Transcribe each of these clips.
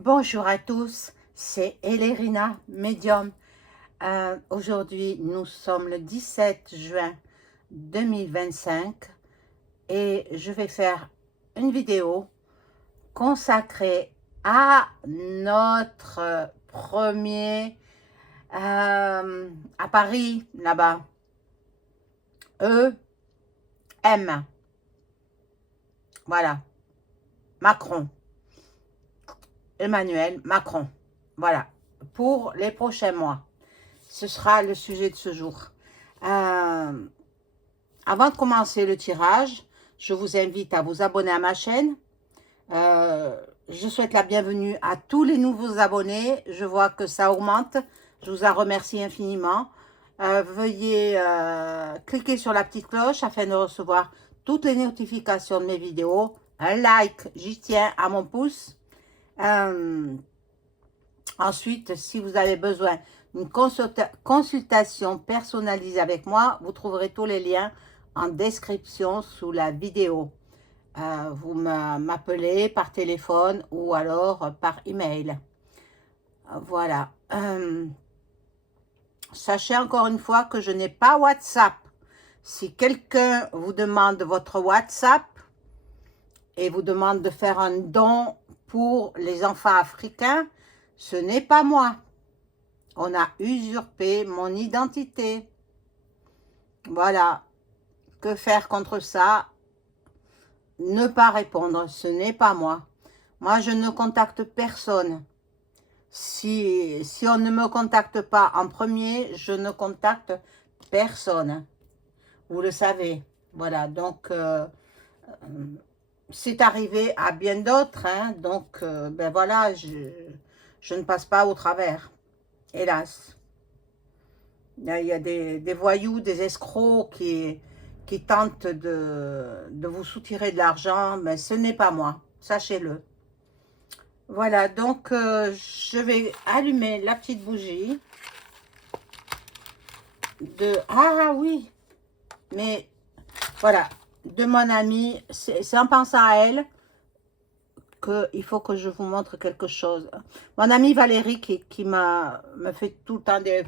Bonjour à tous, c'est Elérina, médium. Aujourd'hui, nous sommes le 17 juin 2025 et je vais faire une vidéo consacrée à notre premier à Paris, là-bas, EM, voilà, Macron, Emmanuel Macron, voilà, pour les prochains mois. Ce sera le sujet de ce jour. Avant de commencer le tirage, je vous invite à vous abonner à ma chaîne. Je souhaite la bienvenue à tous les nouveaux abonnés. Je vois que ça augmente. Je vous en remercie infiniment. Veuillez cliquer sur la petite cloche afin de recevoir toutes les notifications de mes vidéos. Un like, j'y tiens, à mon pouce. Ensuite, si vous avez besoin d'une consultation personnalisée avec moi, vous trouverez tous les liens en description sous la vidéo. Vous m'appelez par téléphone ou alors par email. Voilà. Sachez encore une fois que je n'ai pas WhatsApp. Si quelqu'un vous demande votre WhatsApp et vous demande de faire un don pour les enfants africains, ce n'est pas moi. On a usurpé mon identité. Voilà. Que faire contre ça? Ne pas répondre, ce n'est pas moi. Moi, je ne contacte personne. Si on ne me contacte pas en premier, je ne contacte personne. Vous le savez. Voilà, donc c'est arrivé à bien d'autres. Hein, donc, ben voilà, je ne passe pas au travers. Hélas. Il y a des voyous, des escrocs qui tentent de vous soutirer de l'argent, mais ce n'est pas moi, sachez-le. Voilà, donc je vais allumer la petite bougie de... Ah oui, mais voilà, de mon amie, c'est en pensant à elle qu'il faut que je vous montre quelque chose. Mon amie Valérie qui me fait tout le temps des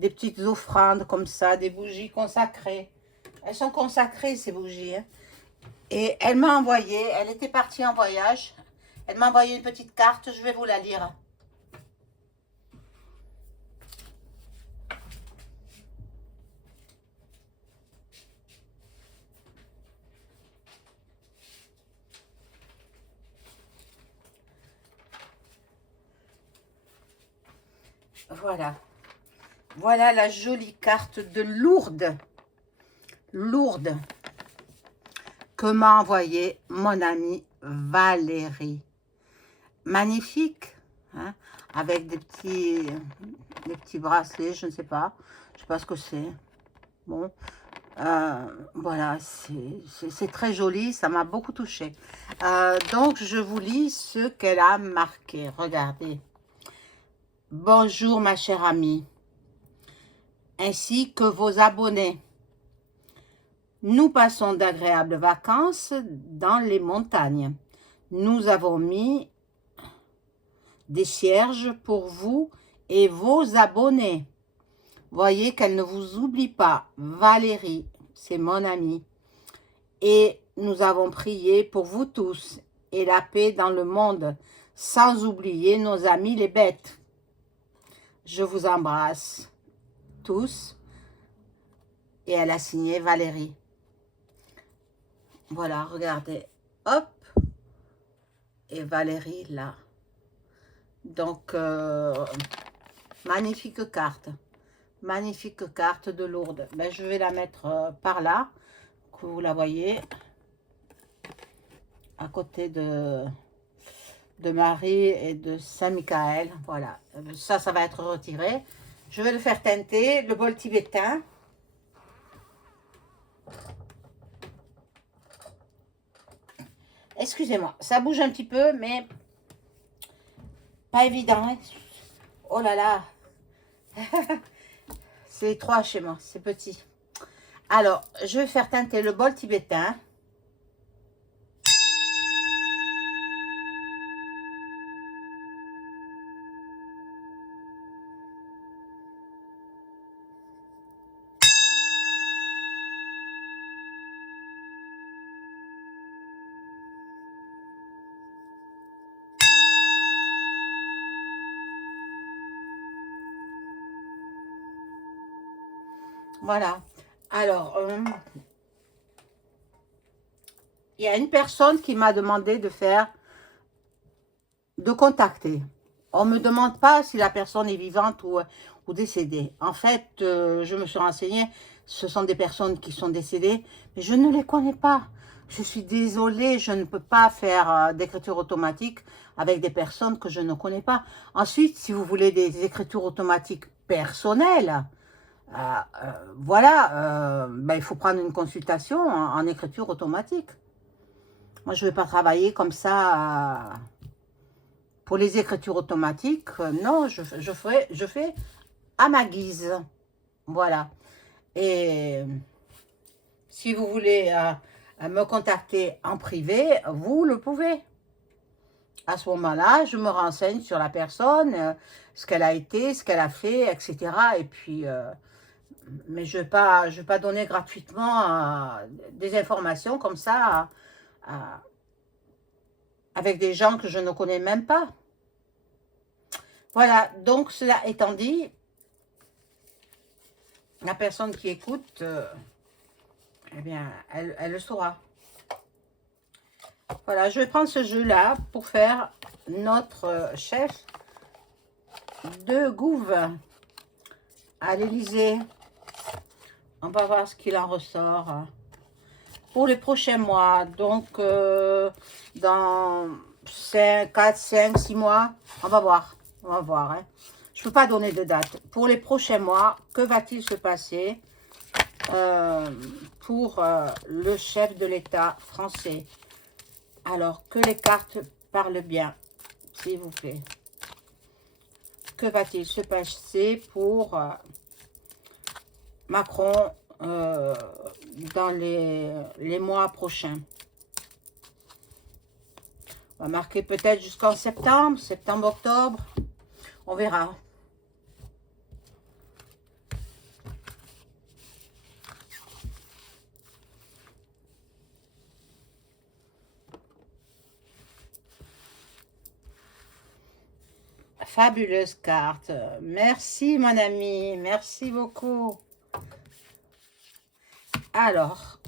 petites offrandes comme ça, des bougies consacrées. Elles sont consacrées, ces bougies. Hein. Et elle m'a envoyé, elle était partie en voyage. Elle m'a envoyé une petite carte, je vais vous la lire. Voilà. Voilà la jolie carte de Lourdes. Lourdes. Que m'a envoyé mon amie Valérie. Magnifique. Hein, avec des petits bracelets, je ne sais pas. Je ne sais pas ce que c'est. Bon. Voilà, c'est très joli, ça m'a beaucoup touchée. Donc, je vous lis ce qu'elle a marqué. Regardez. Bonjour, ma chère amie, ainsi que vos abonnés. Nous passons d'agréables vacances dans les montagnes. Nous avons mis des cierges pour vous et vos abonnés. Voyez qu'elle ne vous oublie pas. Valérie, c'est mon amie. Et nous avons prié pour vous tous et la paix dans le monde, sans oublier nos amis les bêtes. Je vous embrasse tous. Et elle a signé Valérie. Voilà, regardez. Hop. Et Valérie là. Donc, magnifique carte. Magnifique carte de Lourdes. Ben, je vais la mettre par là, que vous la voyez, à côté de Marie et de Saint-Michael. Voilà, ça va être retiré. Je vais le faire teinter, le bol tibétain. Excusez-moi, ça bouge un petit peu, mais pas évident. Hein. Oh là là. C'est étroit chez moi, c'est petit. Alors, je vais faire teinter le bol tibétain. Voilà. Alors, il y a une personne qui m'a demandé de contacter. On ne me demande pas si la personne est vivante ou décédée. En fait, je me suis renseignée, ce sont des personnes qui sont décédées, mais je ne les connais pas. Je suis désolée, je ne peux pas faire d'écriture automatique avec des personnes que je ne connais pas. Ensuite, si vous voulez des écritures automatiques personnelles, voilà, ben, il faut prendre une consultation en écriture automatique. Moi, je ne vais pas travailler comme ça pour les écritures automatiques. Non, je fais à ma guise. Voilà. Et si vous voulez me contacter en privé, vous le pouvez. À ce moment-là, je me renseigne sur la personne, ce qu'elle a été, ce qu'elle a fait, etc. Et puis, mais je vais pas donner gratuitement des informations comme ça avec des gens que je ne connais même pas. Voilà, donc cela étant dit, la personne qui écoute, eh bien, elle le saura. Voilà, je vais prendre ce jeu-là pour faire notre chef de gouve à l'Élysée. On va voir ce qu'il en ressort pour les prochains mois. Donc, dans 4, 5, 6 mois, on va voir. On va voir. Hein. Je ne peux pas donner de date. Pour les prochains mois, que va-t-il se passer pour le chef de l'État français? Alors, que les cartes parlent bien, s'il vous plaît. Que va-t-il se passer pour Macron dans les mois prochains? On va marquer peut-être jusqu'en septembre, octobre. On verra. Fabuleuse carte. Merci, mon ami. Merci beaucoup. Alors,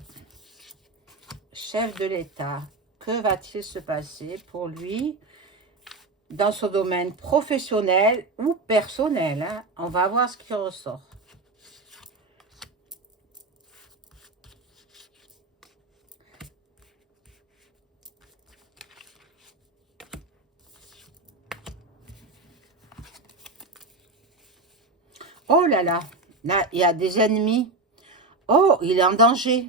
chef de l'État, que va-t-il se passer pour lui dans son domaine professionnel ou personnel, hein? On va voir ce qui ressort. Oh là là, là, il y a des ennemis. Oh, il est en danger.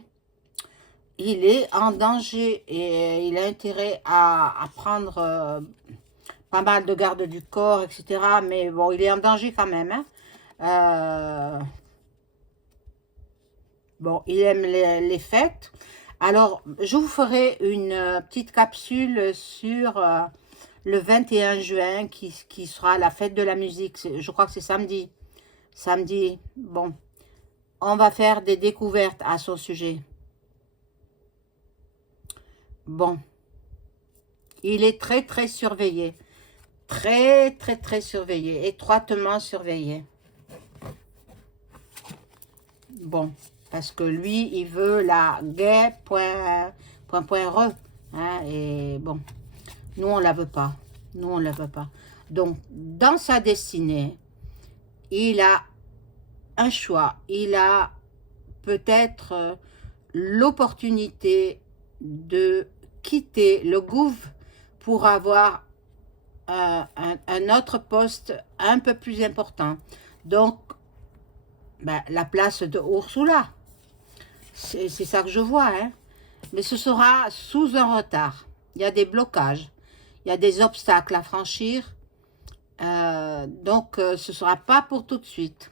Il est en danger et il a intérêt à prendre pas mal de garde du corps, etc. Mais bon, il est en danger quand même. Hein. Bon, il aime les fêtes. Alors, je vous ferai une petite capsule sur le 21 juin qui sera la fête de la musique. Je crois que c'est samedi. Samedi, bon. On va faire des découvertes à son sujet. Bon. Il est très, très surveillé. Très, très, très surveillé. Étroitement surveillé. Bon. Parce que lui, il veut la guerre, re. Hein, et bon. Nous, on ne la veut pas. Nous, on ne la veut pas. Donc, dans sa destinée, il a un choix. Il a peut-être l'opportunité de quitter le gouffre pour avoir un autre poste un peu plus important. Donc, ben, la place de Ursula. C'est ça que je vois. Hein. Mais ce sera sous un retard. Il y a des blocages. Il y a des obstacles à franchir. Donc, ce ne sera pas pour tout de suite.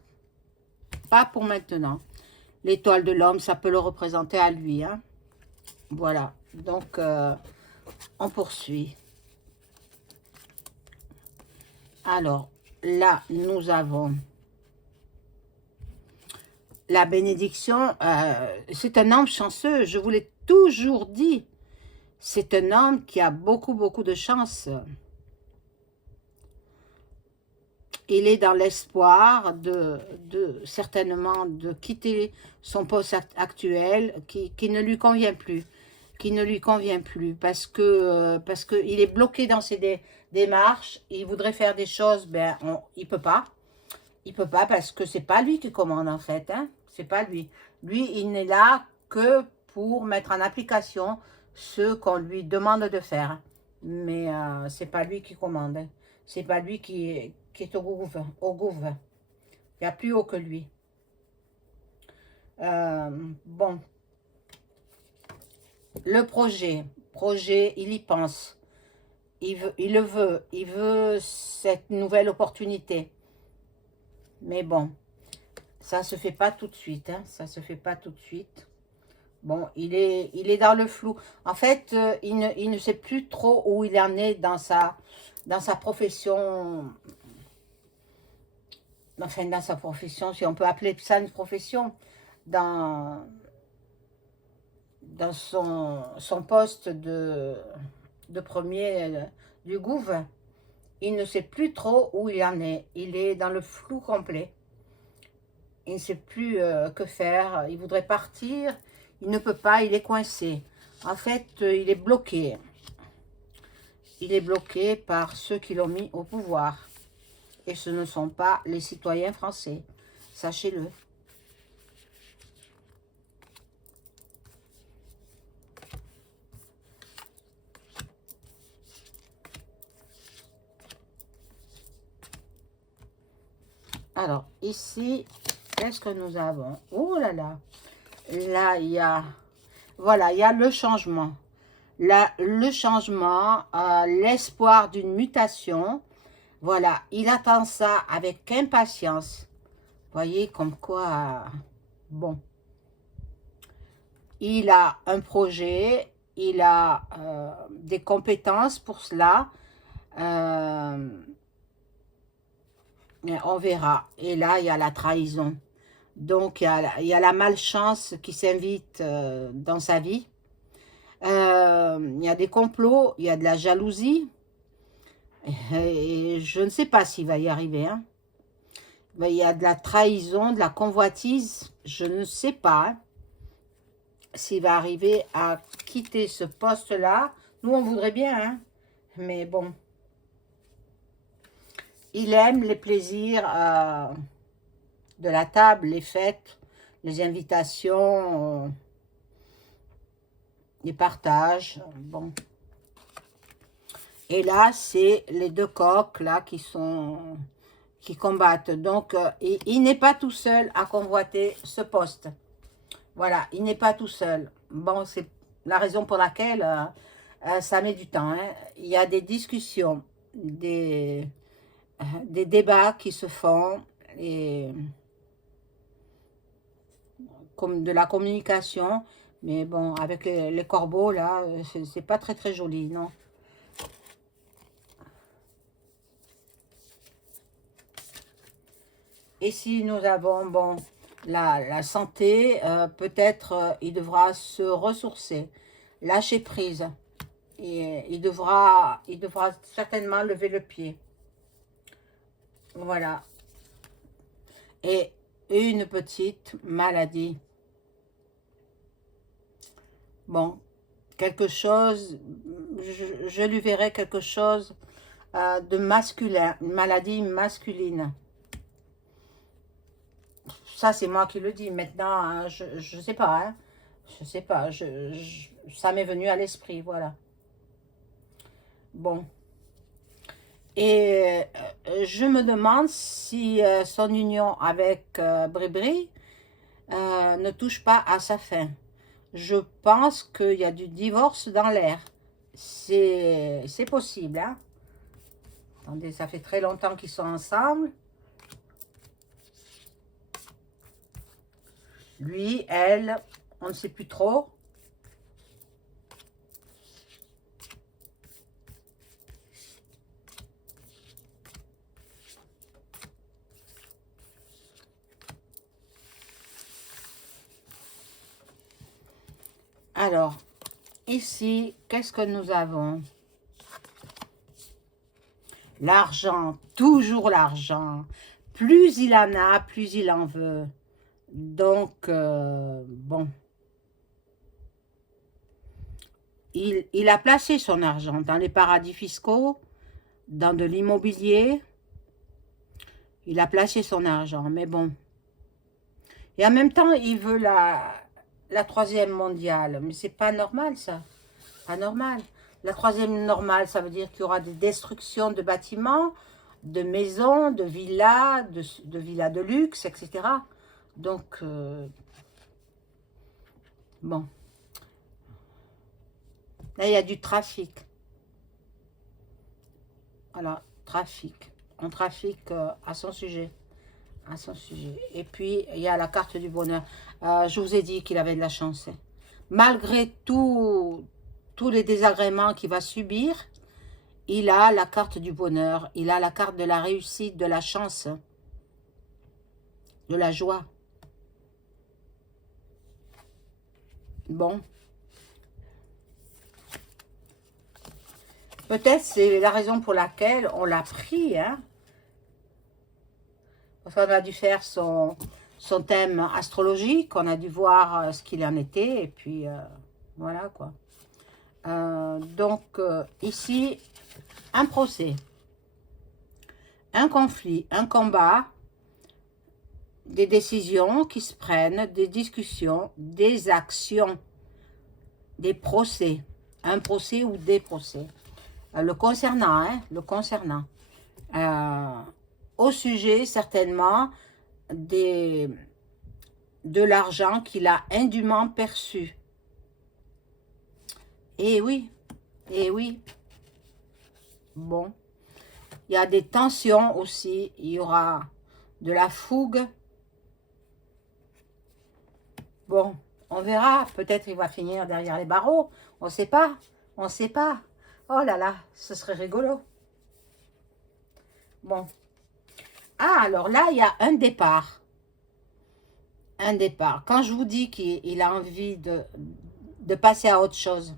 Pas pour maintenant. L'étoile de l'homme, ça peut le représenter à lui. Hein. Voilà. Donc, on poursuit. Alors, là, nous avons la bénédiction. C'est un homme chanceux. Je vous l'ai toujours dit. C'est un homme qui a beaucoup, beaucoup de chance. il est dans l'espoir certainement de quitter son poste actuel qui ne lui convient plus. Qui ne lui convient plus parce que il est bloqué dans ses démarches. Il voudrait faire des choses, ben il peut pas. Il peut pas parce que c'est pas lui qui commande en fait. Hein, c'est pas lui. Lui, il n'est là que pour mettre en application ce qu'on lui demande de faire. Mais c'est pas lui qui commande. Hein. C'est pas lui qui est au gouvernement. Il n'y a plus haut que lui. Bon. Le projet, il y pense. Il le veut. Il veut cette nouvelle opportunité. Mais bon, ça se fait pas tout de suite. Hein, ça se fait pas tout de suite. Bon, il est dans le flou. En fait, il ne sait plus trop où il en est dans sa profession. Enfin, dans sa profession, si on peut appeler ça une profession. Dans son poste de premier du gouv. Il ne sait plus trop où il en est. Il est dans le flou complet. Il ne sait plus que faire. Il voudrait partir. Il ne peut pas, il est coincé. En fait, il est bloqué. Il est bloqué par ceux qui l'ont mis au pouvoir. Et ce ne sont pas les citoyens français. Sachez-le. Alors, ici, qu'est-ce que nous avons? Oh là là! Là, il y a... Voilà, il y a le changement. Là, le changement, l'espoir d'une mutation. Voilà, il attend ça avec impatience. Voyez, comme quoi... bon. Il a un projet, il a des compétences pour cela. On verra. Et là, il y a la trahison. Donc, il y a la malchance qui s'invite dans sa vie. Il y a des complots, il y a de la jalousie. Et je ne sais pas s'il va y arriver. Hein. Mais il y a de la trahison, de la convoitise. Je ne sais pas s'il va arriver à quitter ce poste-là. Nous, on voudrait bien. Hein. Mais bon. Il aime les plaisirs de la table, les fêtes, les invitations, les partages. Bon. Et là, c'est les deux coqs là qui combattent. Donc, il n'est pas tout seul à convoiter ce poste. Voilà, il n'est pas tout seul. Bon, c'est la raison pour laquelle ça met du temps. Hein. Il y a des discussions, des débats qui se font, et comme de la communication, mais bon, avec les corbeaux, là, c'est pas très très joli, non. Ici, nous avons, bon, la santé, peut-être il devra se ressourcer, lâcher prise, et il devra certainement lever le pied. Voilà. Et une petite maladie. Bon, quelque chose, je lui verrai quelque chose de masculin, une maladie masculine. Ça, c'est moi qui le dis. Maintenant, hein, je ne sais pas. Hein, je sais pas. Ça m'est venu à l'esprit, voilà. Bon. Et je me demande si son union avec Bribri ne touche pas à sa fin. Je pense qu'il y a du divorce dans l'air. C'est possible. Hein? Attendez, ça fait très longtemps qu'ils sont ensemble. Lui, elle, on ne sait plus trop. Alors, ici, qu'est-ce que nous avons? L'argent, toujours l'argent. Plus il en a, plus il en veut. Donc, bon. Il a placé son argent dans les paradis fiscaux, dans de l'immobilier. Il a placé son argent, mais bon. Et en même temps, il veut la troisième mondiale. Mais c'est pas normal, ça. Pas normal. La troisième normale, ça veut dire qu'il y aura des destructions de bâtiments, de maisons, de villas, de villas de luxe, etc. Donc, bon. Là, il y a du trafic. Voilà, trafic. On trafique à son sujet. À son sujet. Et puis, il y a la carte du bonheur. Je vous ai dit qu'il avait de la chance. Malgré tous les désagréments qu'il va subir, il a la carte du bonheur. Il a la carte de la réussite, de la chance, de la joie. Bon. Peut-être c'est la raison pour laquelle on l'a pris, hein. Parce qu'on a dû faire son thème astrologique, on a dû voir ce qu'il en était, et puis voilà quoi. Donc ici, un procès, un conflit, un combat, des décisions qui se prennent, des discussions, des actions, des procès, un procès ou des procès. Le concernant, hein, le concernant. Au sujet certainement de l'argent qu'il a indûment perçu. Eh oui, eh oui. Bon, il y a des tensions aussi, il y aura de la fougue. Bon, on verra, peut-être il va finir derrière les barreaux, on ne sait pas, on ne sait pas. Oh là là, ce serait rigolo. Bon. Ah, alors là, il y a un départ. Un départ. Quand je vous dis qu'il a envie de passer à autre chose,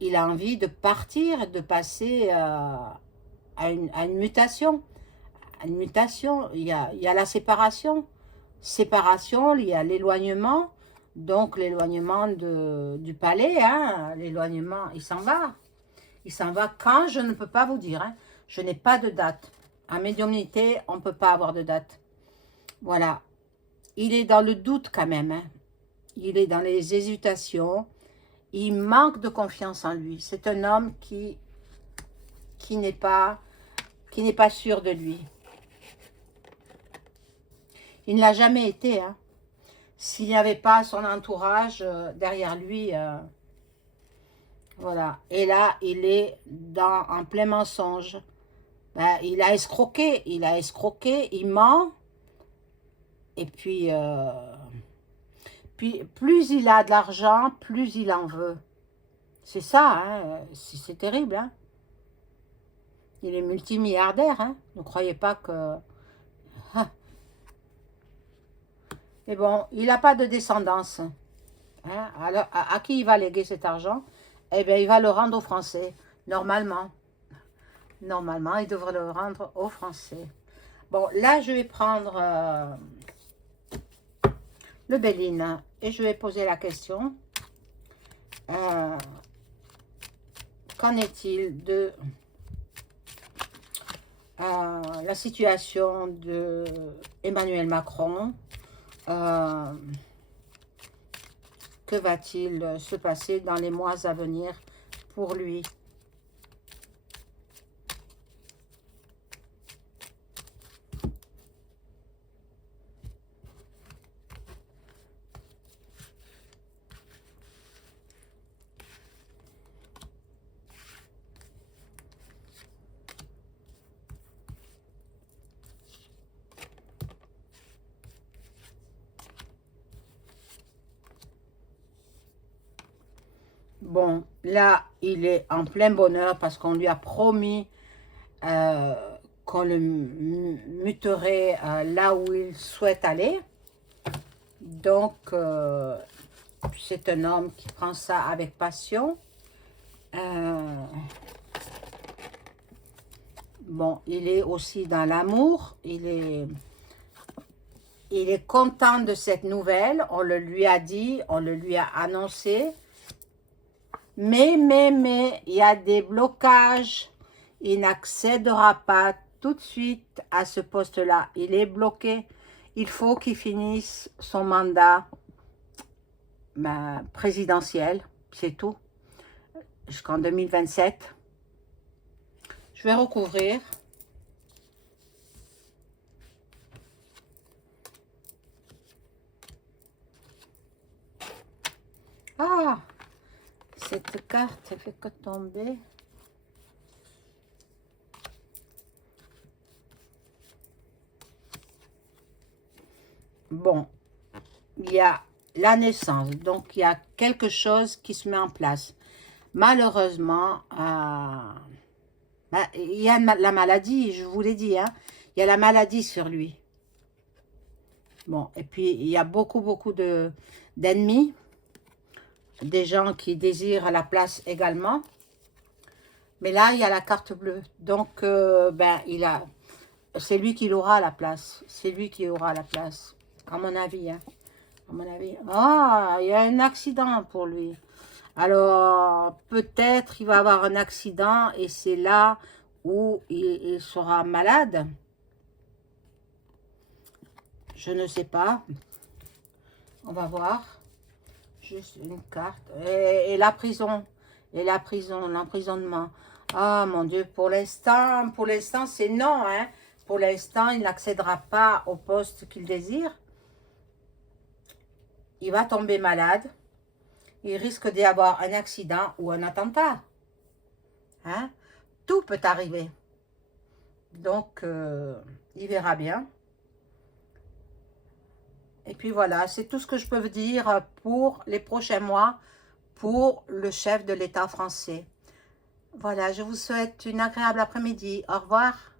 il a envie de partir, de passer à une mutation. Une mutation, il y a la séparation. Séparation, il y a l'éloignement. Donc l'éloignement du palais, hein, l'éloignement, il s'en va. Il s'en va quand je ne peux pas vous dire. Hein. Je n'ai pas de date. En médiumnité, on ne peut pas avoir de date. Voilà. Il est dans le doute quand même. Hein. Il est dans les hésitations. Il manque de confiance en lui. C'est un homme qui n'est pas sûr de lui. Il ne l'a jamais été. Hein. S'il n'y avait pas son entourage derrière lui, voilà. Et là, il est en plein mensonge. Ben, il a escroqué, il ment. Et puis, plus il a de l'argent, plus il en veut. C'est ça, hein, c'est terrible. Hein. Il est multimilliardaire. Hein. Ne croyez pas que... Mais bon, il n'a pas de descendance. Hein. Alors, à qui il va léguer cet argent? Eh bien, il va le rendre aux Français, normalement. Normalement, il devrait le rendre aux Français. Bon, là, je vais prendre le Béline et je vais poser la question. Qu'en est-il de la situation de Emmanuel Macron? Que va-t-il se passer dans les mois à venir pour lui? Bon, là, il est en plein bonheur parce qu'on lui a promis qu'on le muterait là où il souhaite aller. Donc, c'est un homme qui prend ça avec passion. Bon, il est aussi dans l'amour. Il est content de cette nouvelle. On le lui a dit, on le lui a annoncé. Mais, il y a des blocages. Il n'accédera pas tout de suite à ce poste-là. Il est bloqué. Il faut qu'il finisse son mandat présidentiel. C'est tout. Jusqu'en 2027. Je vais recouvrir. Ah! Cette carte, elle fait que tomber. Bon, il y a la naissance, donc il y a quelque chose qui se met en place. Malheureusement, il y a la maladie, je vous l'ai dit, hein, il y a la maladie sur lui. Bon, et puis il y a beaucoup d'ennemis, des gens qui désirent la place également. Mais là, il y a la carte bleue, donc c'est lui qui aura la place, c'est lui qui aura la place, à mon avis, hein. À mon avis. Ah, il y a un accident pour lui. Alors, peut-être il va avoir un accident et c'est là où il sera malade. Je ne sais pas. On va voir. Juste une carte. Et la prison. Et la prison, l'emprisonnement. Ah, mon Dieu, pour l'instant, c'est non, hein. Pour l'instant, il n'accédera pas au poste qu'il désire. Il va tomber malade. Il risque d'y avoir un accident ou un attentat. Hein? Tout peut arriver. Donc, il verra bien. Et puis voilà, c'est tout ce que je peux vous dire pour les prochains mois pour le chef de l'État français. Voilà, je vous souhaite une agréable après-midi. Au revoir.